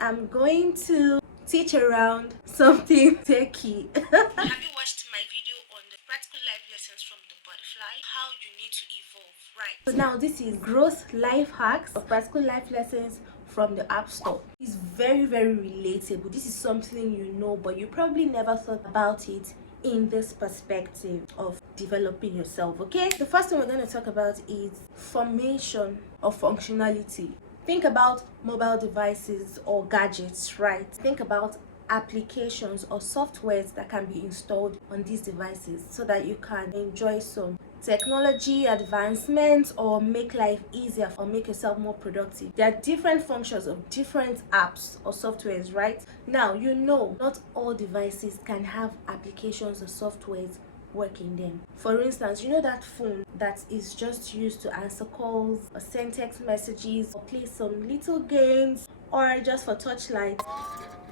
I'm going to teach around something techie. Have you watched my video on the practical life lessons from the butterfly? How you need to evolve, right? So now this is growth life hacks of practical life lessons from the App Store. It's very relatable. This is something you know, but you probably never thought about it in this perspective of developing yourself. Okay, the first thing we're going to talk about is formation of functionality. Think about mobile devices or gadgets, right? Think about applications or softwares that can be installed on these devices so that you can enjoy some technology advancements or make life easier or make yourself more productive. There are different functions of different apps or softwares, right? Now, you know, not all devices can have applications or softwares work in them. For instance, you know that phone that is just used to answer calls or send text messages or play some little games or just for touchlight?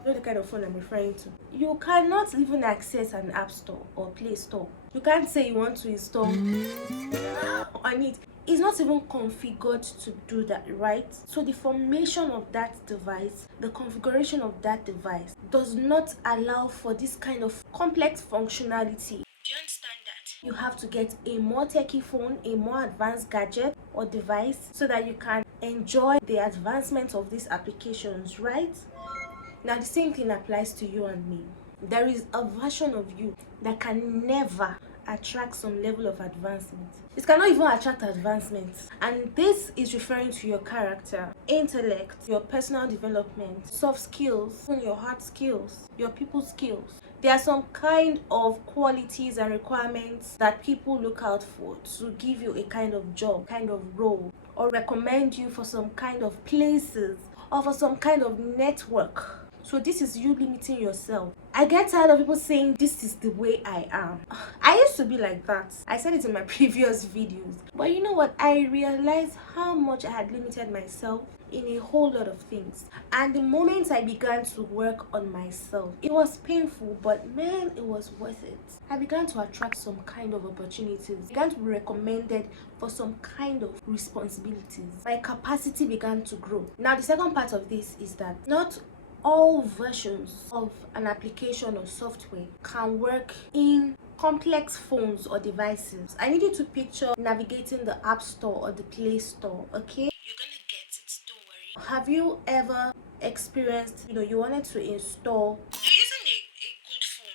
You know the kind of phone I'm referring to. You cannot even access an app store or play store. You can't say you want to install on it. It's not even configured to do that, right? So the formation of that device, the configuration of that device does not allow for this kind of complex functionality. Do you understand that? You have to get a more techie phone, a more advanced gadget or device so that you can enjoy the advancement of these applications, right? Now the same thing applies to you and me. There is a version of you that can never attract some level of advancement. It cannot even attract advancement. And this is referring to your character, intellect, your personal development, soft skills, your hard skills, your people skills. There are some kind of qualities and requirements that people look out for to give you a kind of job, kind of role, or recommend you for some kind of places or for some kind of network. So this is you limiting yourself. I get tired of people saying this is the way I am. I used to be like that. I said it in my previous videos. But you know what? I realized how much I had limited myself in a whole lot of things. And the moment I began to work on myself, it was painful, but man, it was worth it. I began to attract some kind of opportunities. I began to be recommended for some kind of responsibilities. My capacity began to grow. Now, the second part of this is that not all versions of an application or software can work in complex phones or devices. I need you to picture navigating the App Store or the Play Store, okay? You're gonna get it, don't worry. Have you ever experienced, you wanted to install... You're using a good phone,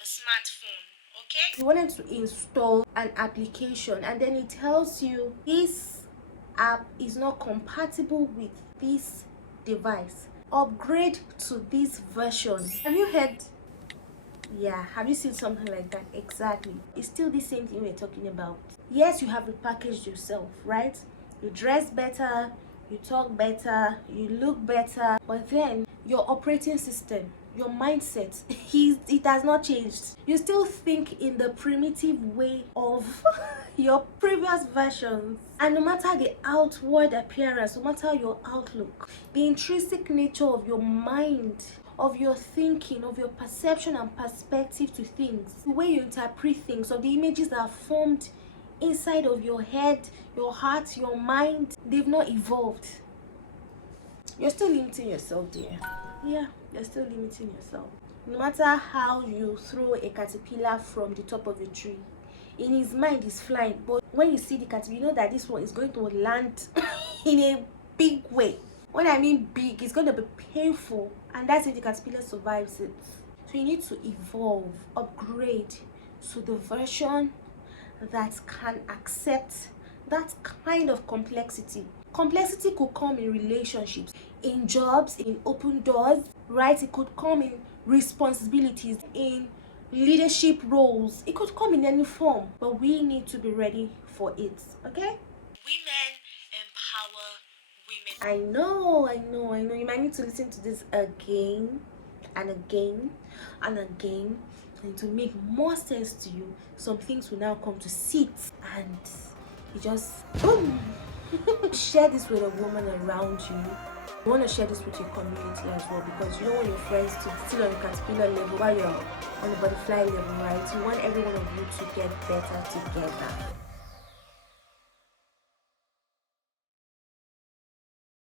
a smartphone, okay? You wanted to install an application and then it tells you this app is not compatible with this device. Upgrade to this version. Have you heard? Yeah, have you seen something like that? Exactly. It's still the same thing we're talking about. Yes, you have repackaged yourself, right? You dress better, you talk better, you look better, but then your operating system, your mindset, it has not changed. You still think in the primitive way of your previous versions. And no matter the outward appearance, no matter your outlook, the intrinsic nature of your mind, of your thinking, of your perception and perspective to things, the way you interpret things, of the images that are formed inside of your head, your heart, your mind, they've not evolved. You're still limiting yourself there. Yeah, you're still limiting yourself. No matter how you throw a caterpillar from the top of a tree, in his mind he's flying, but when you see the caterpillar, you know that this one is going to land in a big way. When I mean big, it's going to be painful, and that's if the caterpillar survives it. So you need to evolve, upgrade to the version that can accept that kind of complexity. Complexity could come in relationships, in jobs, in open doors, right? It could come in responsibilities, in leadership roles. It could come in any form, but we need to be ready for it, okay? Women empower women. I know. You might need to listen to this again and again and again, and to make more sense to you, some things will now come to sit and you just boom. Share this with a woman around you. You want to share this with your community as well, because you don't want your friends to still on the caterpillar level while you're on the butterfly level, right? You want every one of you to get better together.